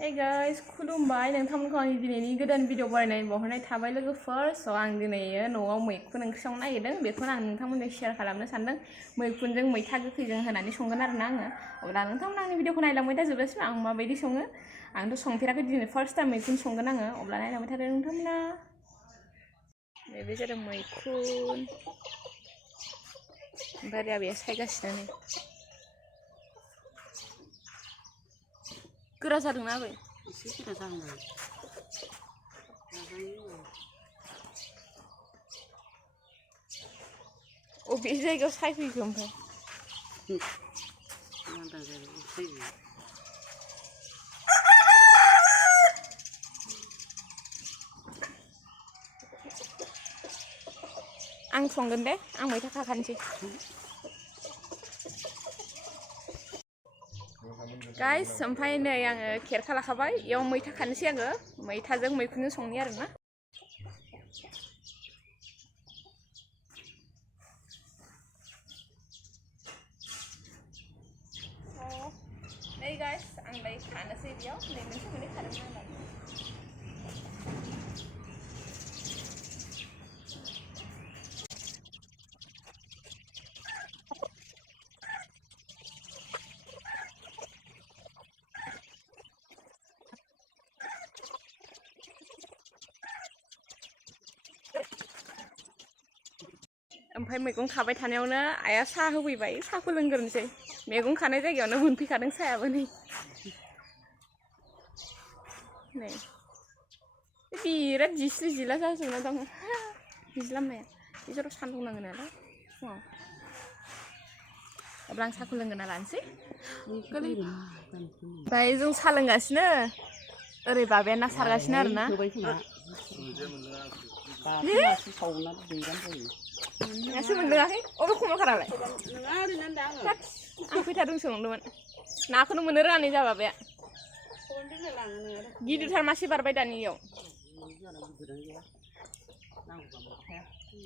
Hey guys, खुलुमबाय नोंथांमोनखौ आंनि दिनैनि गोदान भिडिअ बानायनाय बावहरनाय थाबाय लोगोफोर स' आं दिनै न'आव मैखुन ओंख्रि संनो नागिरदों बेखौनो आं नोंथांमोनजों शेयार खालामनो सानदों मैखुनजों मैथा गोखैजों होनानै संगोन आरोना आङो अब्ला नोंथांमोना आंनि भिडिअखौ नायलांबाय थाजोबोसै आं माबायदि सङो आंथ' संफेराखै दिनै फार्स्ट टाइम मैखुन संगोन आङो अब्ला नायलांबाय थादो नोंथांमोना बे जादों मैखुन ओमफ्राय आबैया सायगासिनो नै गोरा जादोंना आबै एसे गोरा जाहांबाय अबे जायगायाव सायफैखो ओमफ्राय लांदां जायगायाव सायबाय आं संगोन दे आं मैथा खाखानोसै गाइस ओमफ्राय नै आङो खेरखा लाखाबाय इयाव मैथा खानोसै आङो मैथाजों मैखुनजों संनि आरोना नै गाइस आं दायो खानोसै बेयाव नै मोनसे मोननै खादोंमोन आं ओमफ्राय मैगं खाबाय थानायावनो आइया साहा होफैबाय साहाखौ लोंग्रोनोसै मैगं खानाय जायगायावनो मोनफैखादों साहायाबो नै बिराद जिस्रि जिला जाजोबना दं जिज्लामनाया बिसोराव सान्दुं नाङो नालाय फुङाव अब्ला आं साहाखौ लोंगोना लानोसै ओमफ्राय जों साहा लोंगासिनो ओरै बाबाया ना सारगासिनो आरोना नोंहासो मोनलोङाखै अबे खमलखारालाय आं फैथारदोंसो नंदोंमोन नाखौनो मोननो रोङानै जाबा बे गिदिरथार मासे बारबाय दानि इयाव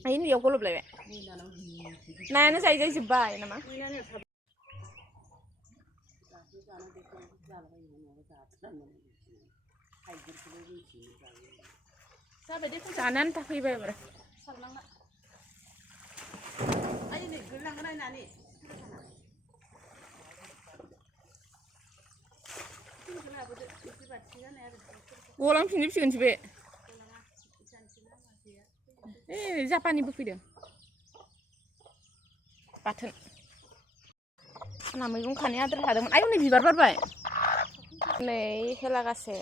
आयौ नैयाव गलबलायबाय नायानो जायै जोब्बाय नामा जानो आन्था फैबाय एबार गलांफिनजोबसिगोनसो बे जापानिबो फैदों बाथोन आंना मैगं खानाया आद्रा थादोंमोन आयौ नै बिबार बारबाय नै हेलागासे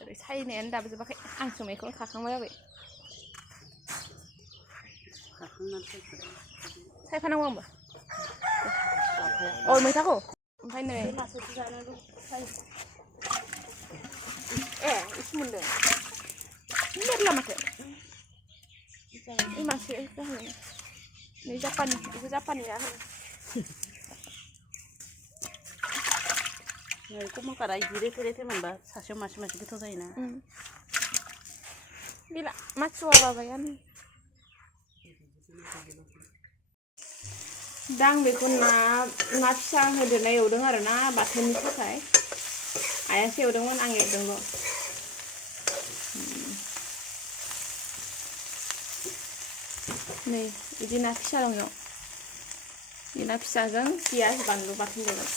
ओरै सायनायानो दाबो जोबाखै आंसो मैखुन खाखांबाय जाबाय सायफानांगौ आंबो अ मैथाखौ ओमफ्राय नै ए एसे मोनदों मेरला माथो मासे जाहोनो नै जापानि बेखौ जापानिया होनो खमलखारा इदि रेथे रेथे मोनबा सासेयाव मासे मासे गोथाव जायोना बिला मासुवा बाबायानो दा आं बेखौ ना फिसा होदेरनाय एवदों आरो ना बाथोननि थाखाय आइयासो एवदोंमोन आं एवदोंल' नै बिदि ना फिसा दं इयाव बे ना फिसाजों पियाज बानलु बाथोन देगोन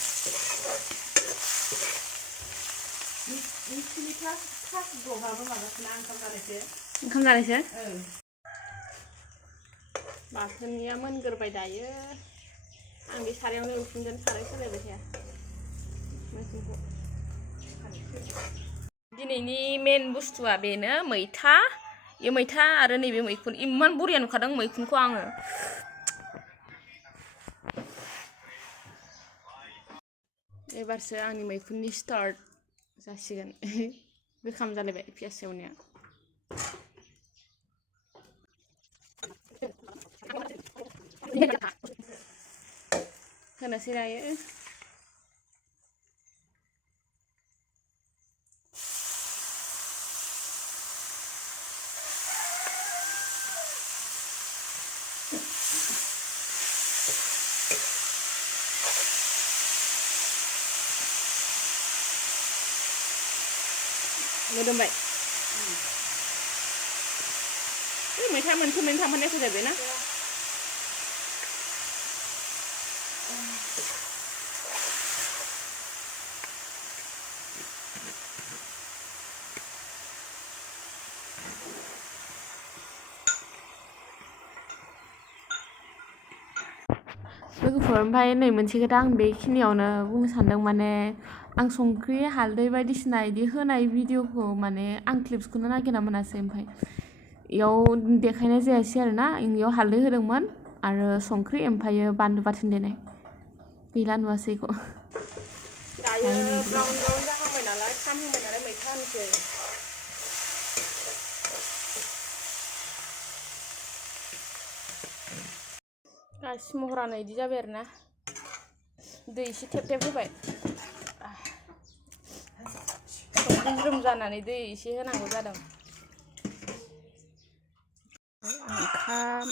ओंखाम जानायसो बाथोननिया मोनगोरबाय दायो आं बे सारायावनो एवफिनगोन साराय सोलायबाय थाया मैखुनखौ दिनैनि मेन बुस्थुआ बेनो मैथा ये मैथा आरो नैबे मैखुन इमान बरिया नुखादों मैखुनखौ आङो एबारसो आंनि मैखुननि स्टार्ट जासिगोन गोखाम जालायबाय पियास सेवनाया होनोसै दायो मोदोमबाय मैथा मोनसे मोनथाम होनाय फैजाबाय ना लोगोफोर ओमफ्राय नै मोनसे खोथा आं बेखिनियावनो बुंनो सानदों माने आं संख्रि हालदै बायदिसिना इदि होनाय भिडिअखौ माने आं क्लिप्सखौनो नागिरना मोनासै ओमफ्राय इयाव देखायनाय जायासै आरोना इयाव हालदै होदोंमोन आरो संख्रि ओमफ्रायो बानलु बाथोन देनाय गैला नुवासै इखौ दायो ब्राउन ब्राउन जाहांबाय नालाय खामहांबाय नालाय मैथा होनोसै गासिबो महरानो इदि जाबाय आरोना दै एसे थेब थेब होबाय संख्रि ज्रोम जानानै दै एसे होनांगौ जादों ओंखाम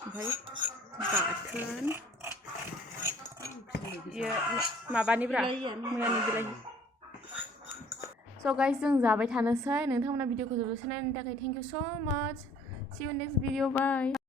ओमफ्राय बाथोन इयो माबानिब्रा मैयानि बिलाहि स' गाइस जों जाबाय थानोसै नोंथांमोना भिडिअखौ जोबजासे नायनायनि थाखाय thank you so' much see you next video bye